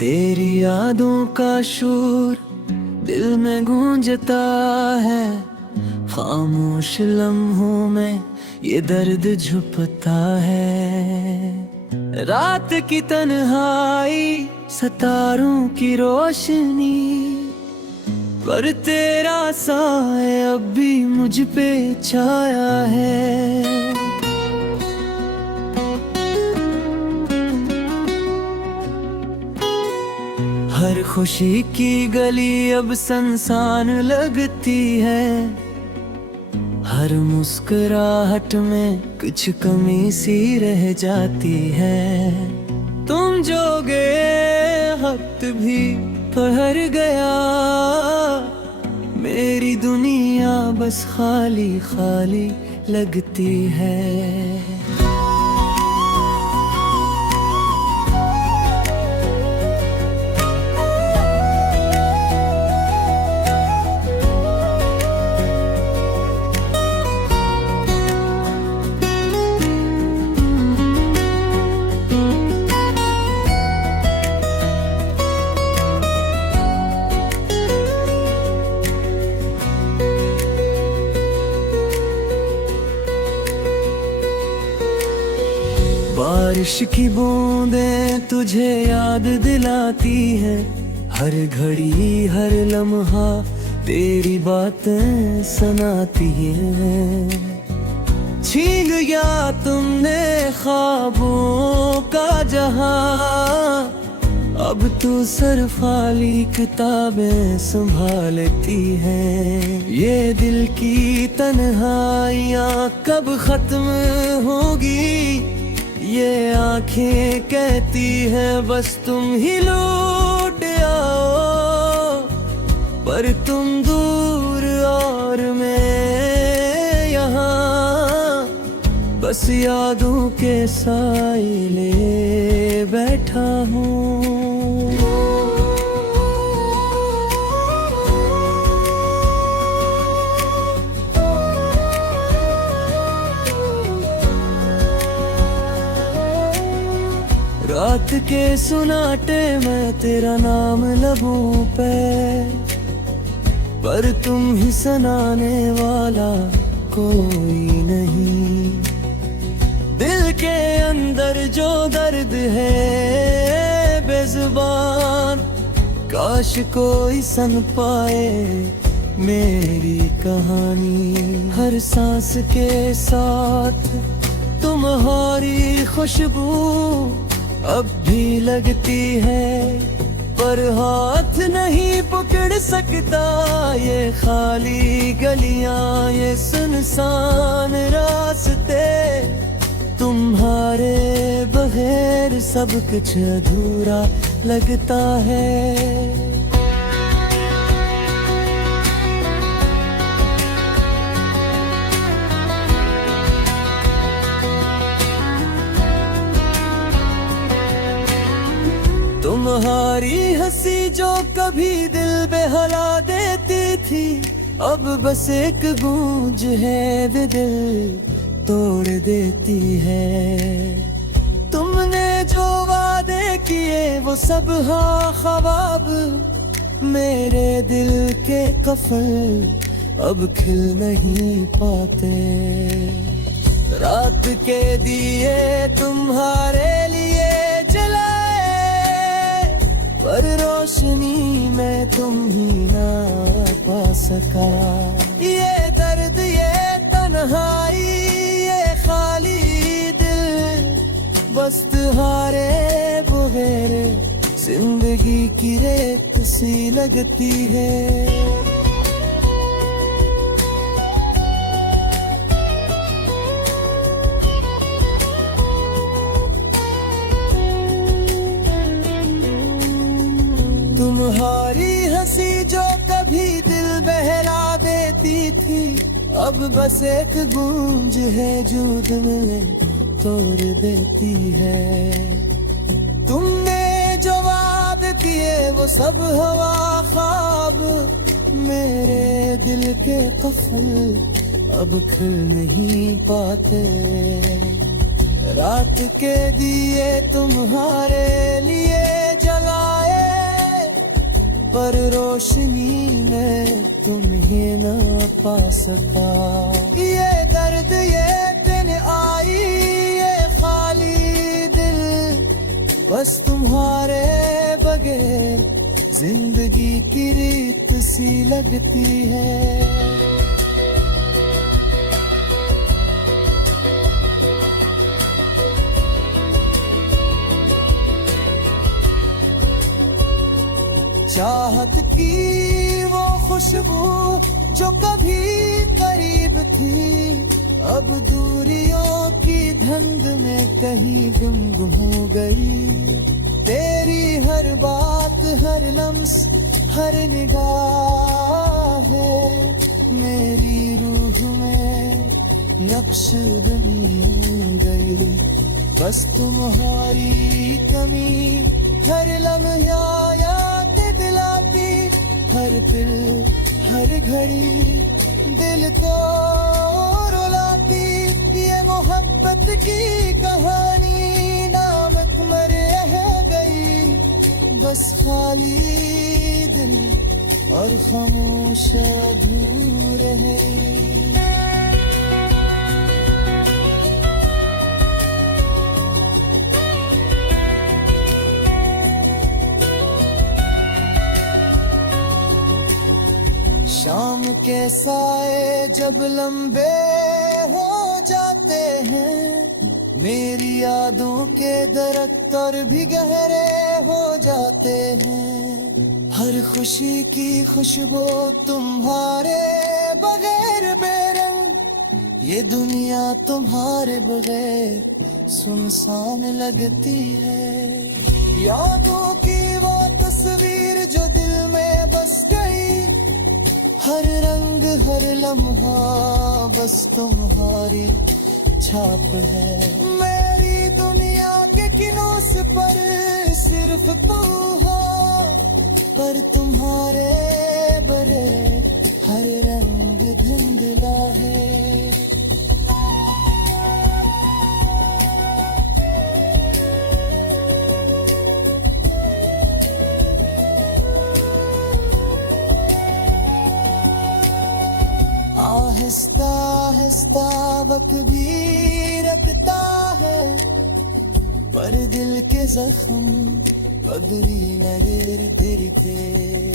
तेरी यादों का शोर दिल में गूंजता है, खामोश लम्हों में ये दर्द छुपता है। रात की तन्हाई, सितारों की रोशनी, पर तेरा साया अब भी मुझ पे छाया है। हर खुशी की गली अब सुनसान लगती है, हर मुस्कुराहट में कुछ कमी सी रह जाती है। तुम जो गए वक्त भी ठहर गया, मेरी दुनिया बस खाली खाली लगती है। बारिश की बूंदें तुझे याद दिलाती है, हर घड़ी हर लम्हा तेरी बातें सुनाती है। छीन लिया तुमने ख्वाबों का जहां, अब तो सर खाली किताबें संभालती है। ये दिल की तन्हाइयाँ कब खत्म होगी, ये आंखें कहती हैं बस तुम ही लौट आओ। पर तुम दूर और मैं यहाँ, बस यादों के साइले बैठा हूँ। रात के सुनाटे में तेरा नाम लबों पे, पर तुम ही सुनाने वाला कोई नहीं। दिल के अंदर जो दर्द है बेजुबान, काश कोई सुन पाए मेरी कहानी। हर सांस के साथ तुम्हारी खुशबू अब भी लगती है, पर हाथ नहीं पकड़ सकता ये खाली गलियां, ये सुनसान रास्ते। तुम्हारे बगैर सब कुछ अधूरा लगता है। तुम्हारी हंसी जो कभी दिल बहला देती थी, अब बस एक गूंज है वे दिल तोड़ देती है। तुमने जो वादे किए वो सब हाँ ख्वाब, मेरे दिल के कफन अब खिल नहीं पाते। रात के दिए तुम्हारे लिए पर रोशनी में तुम ही ना पा सका। ये दर्द ये तन्हाई ये खाली दिल, बस तुम्हारे बगैर जिंदगी की रेत सी लगती है। तुम्हारी हंसी जो कभी दिल बहला देती थी, अब बस एक गूंज है जो दिल में तोड़ देती है। तुमने जो वादे किए वो सब हवा ख्वाब, मेरे दिल के कफन अब खिल नहीं पाते। रात के दिए तुम्हारे लिए जलाए, पर रोशनी में तुम्हें न पा सका। ये दर्द ये दिन आई ये खाली दिल, बस तुम्हारे बगैर जिंदगी की रीत सी लगती है। चाहत की वो खुशबू जो कभी करीब थी, अब दूरियों की धुंध में कहीं गुम हो गई। तेरी हर बात हर लम्स हर निगाह है मेरी रूह में नक्श बन गई। बस तुम्हारी कमी हर लम्हा याद दिलाती, हर पल हर घड़ी दिल को रुलाती। ये मोहब्बत की कहानी नामक मर रह गई, बस खाली दिल और खामोश अधूर है। शाम के साए जब लंबे हो जाते हैं, मेरी यादों के दरख्त और भी गहरे हो जाते हैं। हर खुशी की खुशबू तुम्हारे बगैर बेरंग, ये दुनिया तुम्हारे बगैर सुनसान लगती है। यादों की वो तस्वीर जो दिल में बस गई, हर रंग हर लम्हा बस तुम्हारी छाप है। मेरी दुनिया के किनोस पर सिर्फ तू हो, पर तुम्हारे बरे हर रंग धुंधला है। आहिस्ता आहिस्ता वक्त भी रखता है, पर दिल के जख्म पगड़ी न गिर के